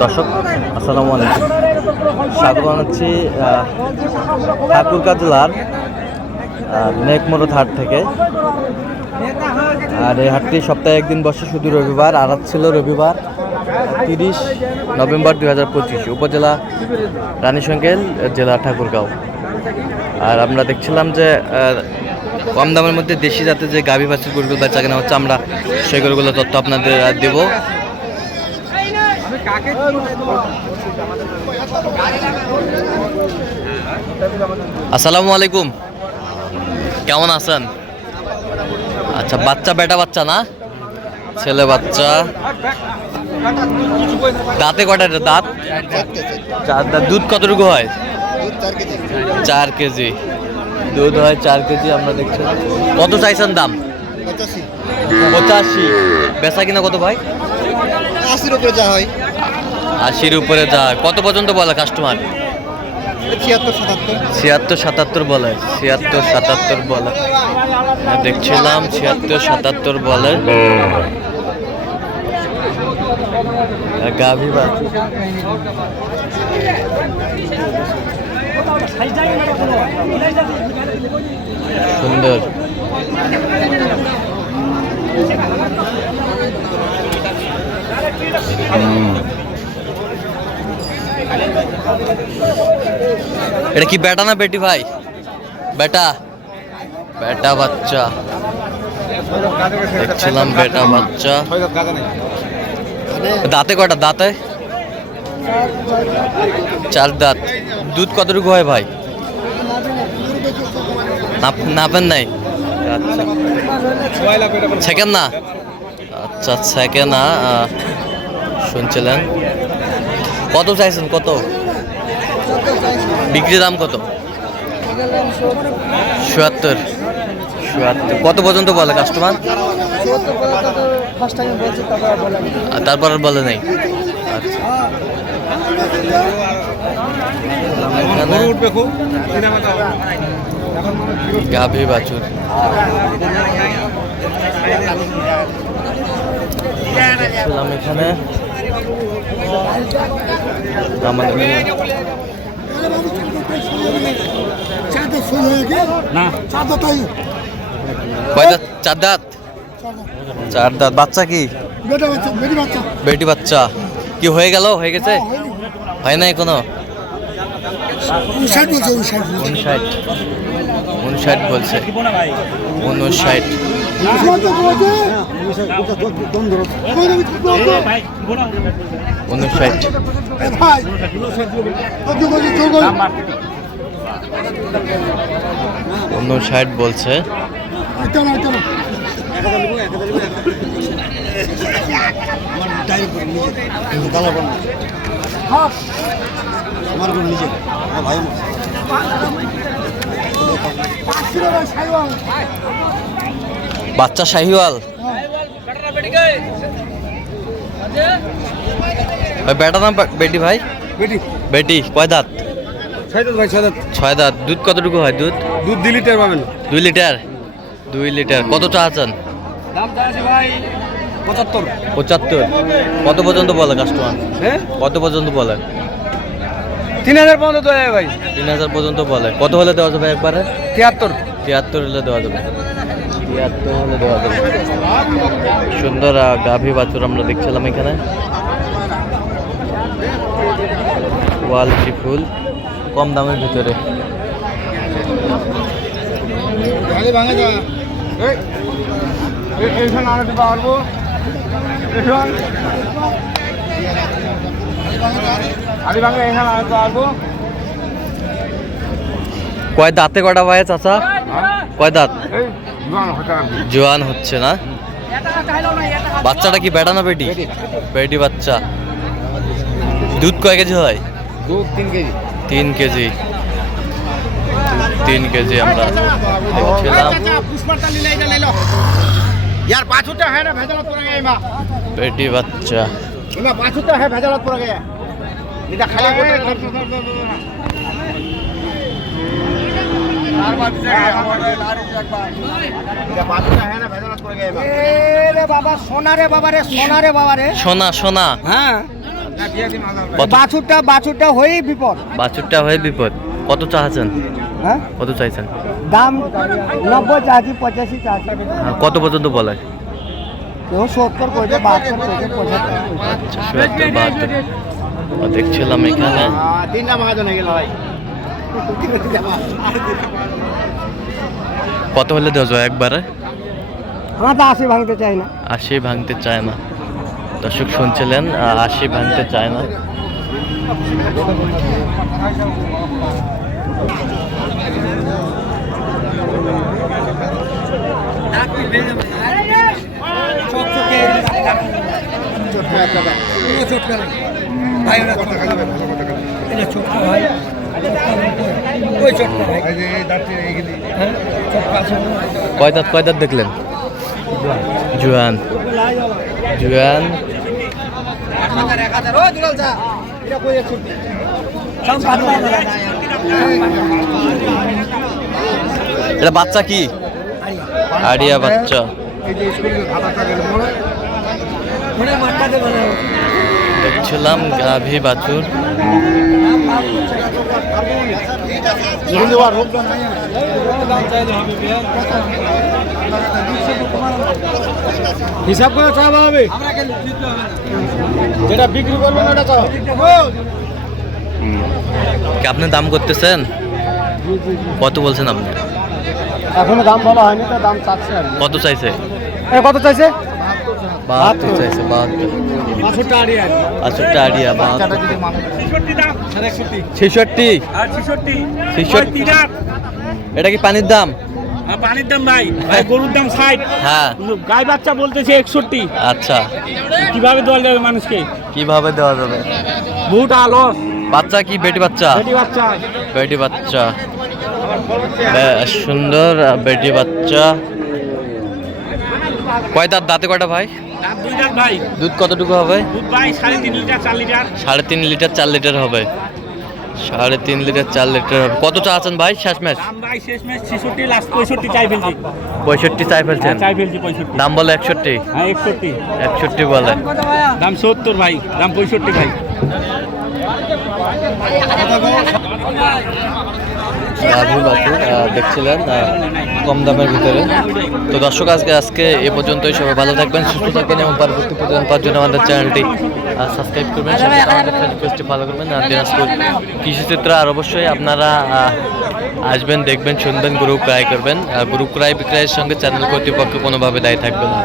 দর্শক আসসালামু আলাইকুম, স্বাগত জানাচ্ছি ঠাকুরগাঁ জেলার নেকমরদ হাট থেকে। আর এই হাটটি সপ্তাহে একদিন বসে শুধু রবিবার, আর আজ ছিল রবিবার 30 নভেম্বর 2025, উপজেলা রানীশঙ্কেল, জেলা ঠাকুরগাঁও। আর আমরা দেখছিলাম যে কম দামের মধ্যে দেশি জাতের যে গাভী বাছুর গরুগুলো বেচা কেনা হচ্ছে, আমরা সেই গরুগুলো তথ্য আপনাদের দেব। আসসালামু আলাইকুম, কেমন আছেন? আচ্ছা, বাচ্চা বেটা বাচ্চা না, ছেলে বাচ্চা। দাঁতে কটা? দাঁত 4 দাঁত। দুধ কতটুকু হয়? 4 কেজি দুধ হয়, 4 কেজি। আমরা দেখছি। কত চাইছেন দাম? 85। বেচা কিনা কত ভাই? 80-র উপরে যা হয়। 80-র উপরে যা হয়। কত পর্যন্ত বলে কাস্টমার? 76-77 বলে। 76-77 বলে। দেখছিলাম 76-77 বলে। গাভী বাছুর সুন্দর। এটা কি বেটা না বেটি ভাই? বেটা। বেটা বাচ্চা দেখছিলাম, বেটা বাচ্চা। দাঁতে কটা? দাঁতে 4 দাঁত। দুধ কতটুকু হয় ভাই? নাপেন নাই? আচ্ছা, সেকেন্ড না? আচ্ছা, সেকেন্ড না। শুনছিলেন কত চাইছেন? কত বিক্রি দাম? কত? 77। কত পর্যন্ত বলে কাস্টমার? তারপর আর বলে নাই। আচ্ছা, গাভী বাছুর এখানে। কয় দাঁত? 4 দাঁত। 4 দাঁত। বাচ্চা কি? বেটি বাচ্চা। কি হয়ে গেল? হয়ে গেছে? হয় নাই কোনো? 59 বলছে। 59। বলছে। বাচ্চা শাহিওয়াল। বেটা না বেটি ভাই? বেটি। কয় দাঁত? 6 দাঁত। দুধ কতটুকু হয়? দুধ 2 লিটার পাবেন। 2 লিটার। 2 লিটার। কত চা আছেন? 75। কত পর্যন্ত বলে কাস্টমার? কত পর্যন্ত বলে? 3000 পর্যন্ত ভাই। 3000 পর্যন্ত বলে। কত হলে দেওয়া যাবে একবারে? 73 হলে দেওয়া যাবে। 73 হলে দেওয়া যাবে। সুন্দর গাভী বাছুর আমরা দেখছিলাম এখানে। কোয়ালিটি ফুল, কম দামের ভিতরে। কয় দাঁতে কটা ভাই চাচা? কয় দাঁত? জোয়ান হচ্ছে না। বাচ্চাটা কি বেটা না বেটি? বেটি বাচ্চা। দুধ কয় কেজি হয়? 3 কেজি। 3 কেজি আমরা দেখছিলাম। বেটি বাচ্চা। বাবা সোনা রে বাবা রে, সোনা রে বাবা রে। সোনা সোনা। হ্যাঁ, কত- বাছুরটা হয়েই বিপদ। বাছুরটা হয়ে বিপদ। কত চাচ্ছেন? হ্যাঁ, কত চাইছেন? দাম 90 চাচ্ছি, 85 চাচ্ছি। কত পর্যন্ত বলে? কেউ 70 কইছে, 72 কইছে, 75 কইছে। আচ্ছা, 72 দেখছিলাম এখানে। তিনটা মহাজন হয়ে গেল ভাই। কত হলে দেওয়া যায় একবারে? আমরা তো 80 ভাঙতে চাই না। 80 ভাঙতে চায় না। দর্শক শুনছিলেন, 80 ভাঙতে চায় না। কয় দাঁত দেখলেন? জুয়ান জুয়ান। এটা বাচ্চা কি? আড়িয়া বাচ্চা। দেখছিলাম গাভী বাছুর। হিসাব করে চাওয়া হবে, যেটা বিক্রি করবেন ওটা চাও। কি আপনি দাম করতেছেন? কত বলছেন আপনি? এখনো দাম বলা হয়নি, তো দাম চাচ্ছে আর কি। কত চাইছে? কত চাইছে? 72 চাইছে। 72। বাছুরটা আড়িয়া, বাছুরটা আড়িয়া। 72। 66। 66। এটা কি পানির দাম? পানির দাম ভাই, গরুর দাম 60। হ্যাঁ। গাই বাচ্চা বলতেছে 61। আচ্ছা, কিভাবে দেওয়া যাবে মানুষকে? কিভাবে দেওয়া যাবে? বহুত আলো। বাচ্চা কি বেটি বাচ্চা? বেটি বাচ্চা। বেটি বাচ্চা বেশ সুন্দর। বেটি বাচ্চা। কয় দাঁত? দাঁতে কয়টা ভাই? দাম 2 দাঁত ভাই। দুধ কতটুকু হবে? দুধ ভাই 3.5 লিটার 4 লিটার। 3.5 লিটার 4 লিটার হবে। 3.5 লিটার 4 লিটার হবে। কত চা আছেন ভাই শেষমেশ? দাম ভাই শেষমেশ 66, লাস্ট 65 চাই ফেলছি। 65 চাই ফেলছেন? চাই ফেলছি 65। দাম বলে 61। হ্যাঁ 61। 61 বলে। দাম 70 ভাই, দাম 65 ভাই। গাভী বাছুর দেখছিলেন কম দামের ভিতরে। তো দর্শক আজকে এ পর্যন্তই। সবাই ভালো থাকবেন, সুস্থ থাকবেন এবং পরবর্তী প্রতিদিন পাওয়ার জন্য আমাদের চ্যানেলটি সাবস্ক্রাইব করবেন, সাথে আমাদের ফেসবুক পেজটি ফলো করবেন। আর দিনাজপুর কৃষিচিত্র আর অবশ্যই আপনারা আসবেন, দেখবেন, শুনবেন, গরু ক্রয় করবেন। গরু ক্রয় বিক্রয়ের সঙ্গে চ্যানেল কর্তৃপক্ষ কোনোভাবে দায়ী থাকবে না।